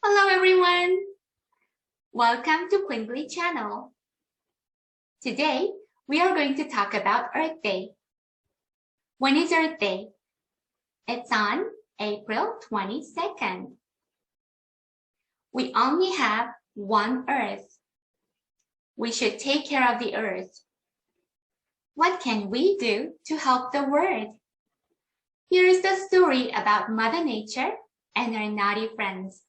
Hello everyone! Welcome to Quingly channel. Today, we are going to talk about Earth Day. When is Earth Day? It's on April 22nd. We only have one Earth. We should take care of the Earth. What can we do to help the world? Here is the story about Mother Nature and her naughty friends.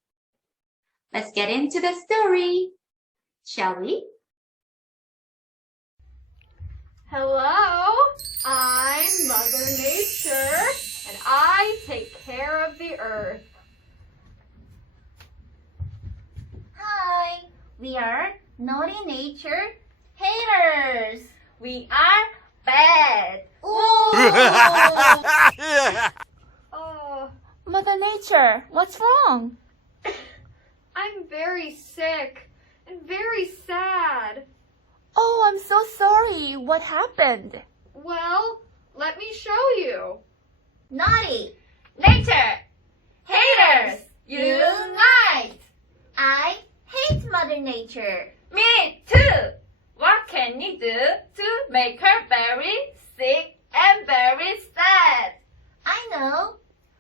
Let's get into the story, shall we? Hello, I'm Mother Nature, and I take care of the earth. Hi, we are Naughty Nature Haters. We are bad. Oh, Mother Nature, what's wrong? I'm very sick and very sad. Oh, I'm so sorry. What happened? Well, let me show you. Naughty Nature Haters, unite! I hate Mother Nature. Me too. What can you do to make her very sick and very sad? I know.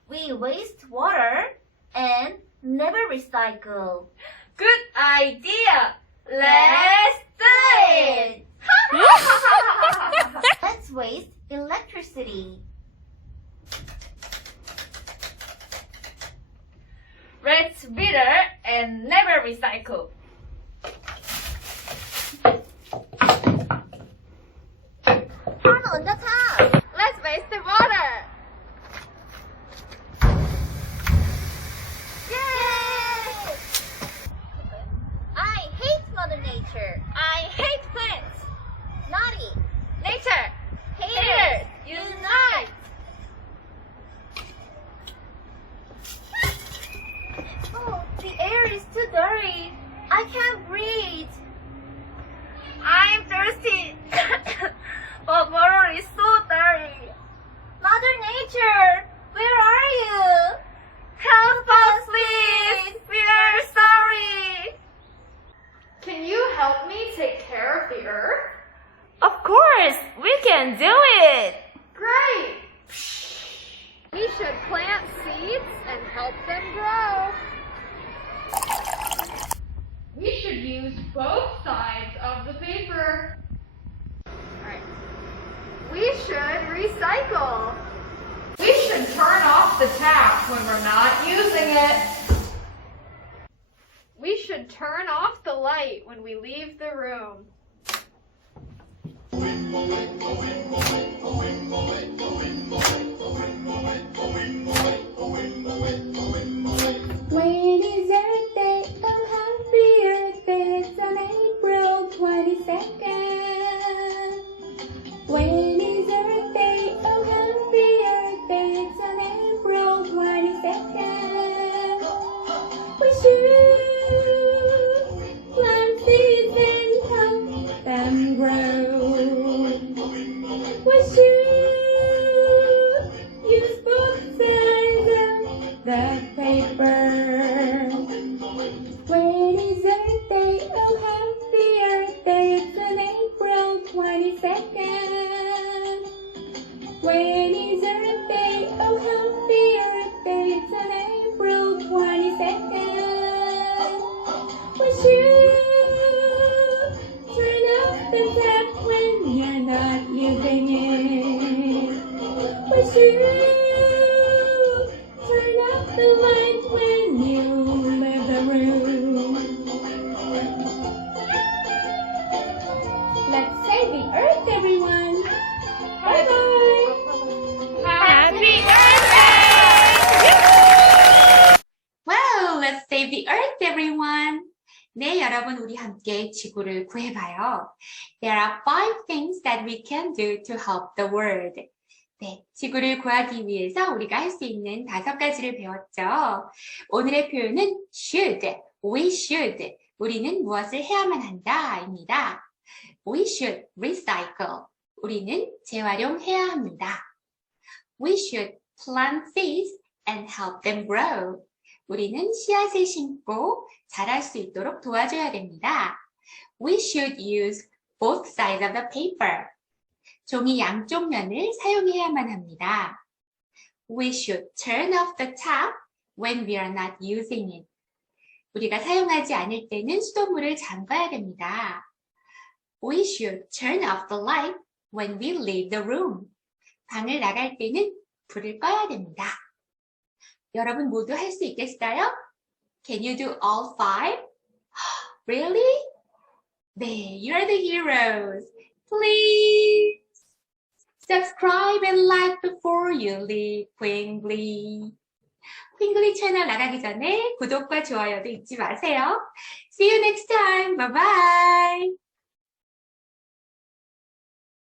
We waste water and never recycle. Good idea. Let's do it. Let's waste electricity. Let's litter and never recycle. Turn on the tap. Let's waste the water. Yay! I hate Mother Nature. I hate plants. Naughty Nature. Haters, unite. Oh, the air is too dirty. I can't breathe. I'm thirsty. But water is so dirty. Mother Nature, where are you? Help us, please. We are sorry. Can you help me take care of the earth? Of course, we can do it. Great. We should plant seeds and help them grow. We should use both sides of the paper. Alright. We should recycle. We should turn off the tap when we're not using it. We should turn off the light when we leave the room. When is Earth Day? Oh, happy Earth Day! It's on April 22nd. When is Earth Day? Oh, happy Earth Day! It's on April 22nd. We should plant seeds and help them grow. We should use both sides of the paper. When is Earth Day? Oh, happy Earth Day! It's on April 22nd. When is Earth Day? Oh, happy Earth Day! It's on April 22nd. We should turn off the tap when you're not using it. We should turn off the light when you leave the room. Let's save the earth, everyone. Bye-bye. Happy Earth Day! Well, let's save the earth, everyone. 네, 여러분, 우리 함께 지구를 구해봐요. There are 5 things that we can do to help the world. 네, 지구를 구하기 위해서 우리가 할 수 있는 5가지를 배웠죠. 오늘의 표현은 should, we should. 우리는 무엇을 해야만 한다, 입니다. We should recycle. 우리는 재활용해야 합니다. We should plant seeds and help them grow. 우리는 씨앗을 심고 자랄 수 있도록 도와줘야 됩니다. We should use both sides of the paper. 종이 양쪽 면을 사용해야만 합니다. We should turn off the tap when we are not using it. 우리가 사용하지 않을 때는 수돗물을 잠가야 됩니다. We should turn off the light when we leave the room. 방을 나갈 때는 불을 꺼야 됩니다. 여러분 모두 할 수 있겠어요? Can you do all five? Really? 네, you're the heroes. Please subscribe and like before you leave Quingly. 퀸글리 채널 나가기 전에 구독과 좋아요도 잊지 마세요. See you next time. Bye bye.